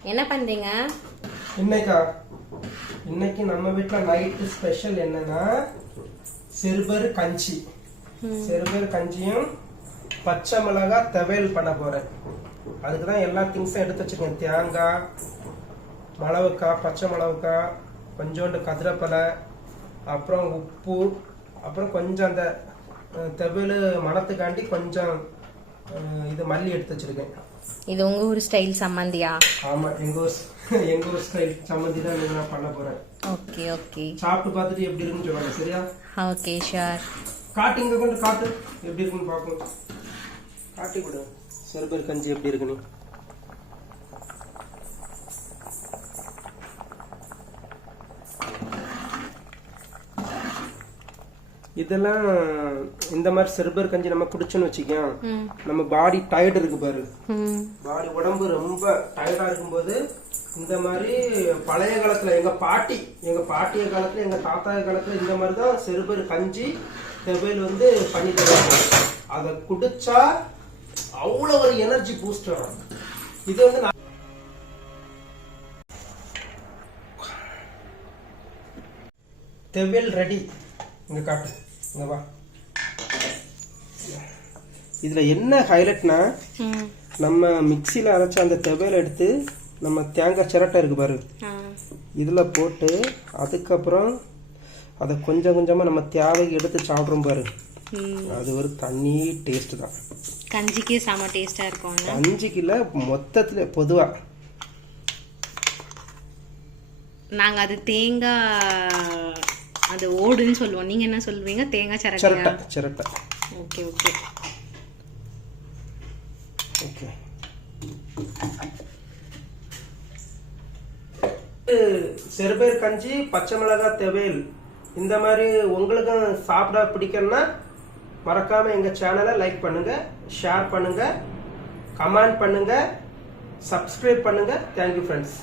என்ன பண்றீங்க? இன்னைக்கா இன்னைக்கு நம்ம வீட்ல நைட்டு ஸ்பெஷல் என்னன்னா சிறுபர் கஞ்சி. சிறுபர் கஞ்சியும் பச்சை மிளகாய் துவையல் பண்ண போறேன். அதுக்கு தான் எல்லா திங்ஸும் எடுத்து வச்சிருக்கேன். தேங்காய் மிளவுக்காய் பச்சை மிளவுக்காய் கொஞ்சோண்டு கதிரப்பலை அப்புறம் உப்பு அப்புறம் கொஞ்சம் அந்த அஹ், துவையல் மணத்துக்காண்டி கொஞ்சம் இது மல்லி எடுத்து வச்சிருக்கேன். இது உங்க ஊர் ஸ்டைல் சம்மந்தியா? ஆமா எங்க ஊர் எங்க ஊர் ஸ்டைல் சம்மந்தி தான் நான் பண்ண போறேன். Okay okay. சாப்பிட்டு பார்த்துட்டு எப்படி இருக்குன்னு சொல்லுவாங்க சரியா? ஓகே ஷுர் காட்டு இங்க கொண்டு காட்டு. எப்படி இருக்குன்னு பார்ப்போம். காட்டி கொடு. செருபர் கஞ்சி எப்படி இருக்குன்னு. இதெல்லாம் இந்த மாதிரி செருபர் கஞ்சி நம்ம குடிச்சோன்னு வச்சுக்கோம் ம். நம்ம பாடி டயர்டு இருக்கு பாரு. பாடி உடம்பு ரொம்ப டயர்டா இருக்கும்போது இந்த மாதிரி பழைய காலத்துல எங்க பாட்டி எங்க பாட்டிய காலத்துல எங்க தாத்தா காலத்துல இந்த மாதிரி தான் செருபர் கஞ்சி தெவையில் வந்து பண்ணி தருவாங்க. அதை குடிச்சா அவ்வளவு ஒரு எனர்ஜி பூஸ்ட் வரும் இது வந்து நான் தெவையல் ரெடி இங்க காட்டு. இங்க வா. இதுல என்ன ஹைலைட்னா நம்ம மிக்சியில் அரைச்ச அந்த தெவையில எடுத்து நம்ம தேங்காய் சிரட்டை இருக்கு பாரு. இதில் போட்டு அதுக்கப்புறம் அதை கொஞ்சம் கொஞ்சமாக நம்ம தேவைக்கு எடுத்து சாப்பிட்றோம் பாரு. அது ஒரு தண்ணி டேஸ்ட் தான். கஞ்சிக்கு செம டேஸ்டா இருக்கும்ல அஞ்சு கிலோ மொத்தத்தில் பொதுவாக நாங்க அது தேங்காய் அது ஓடுன்னு சொல்லுவோம். நீங்க என்ன சொல்லுவீங்க தேங்காய் சிரட்டை சிரட்டை. Okay okay. ஓகே. செருபேர் கஞ்சி பச்சை மிளகாய் தெவையல். இந்த மாதிரி உங்களுக்கும் சாப்பிட பிடிக்கலன்னா மறக்காம எங்க சேனலை லைக் பண்ணுங்க ஷேர் பண்ணுங்க கமெண்ட் பண்ணுங்க சப்ஸ்கிரைப் பண்ணுங்க. Thank you friends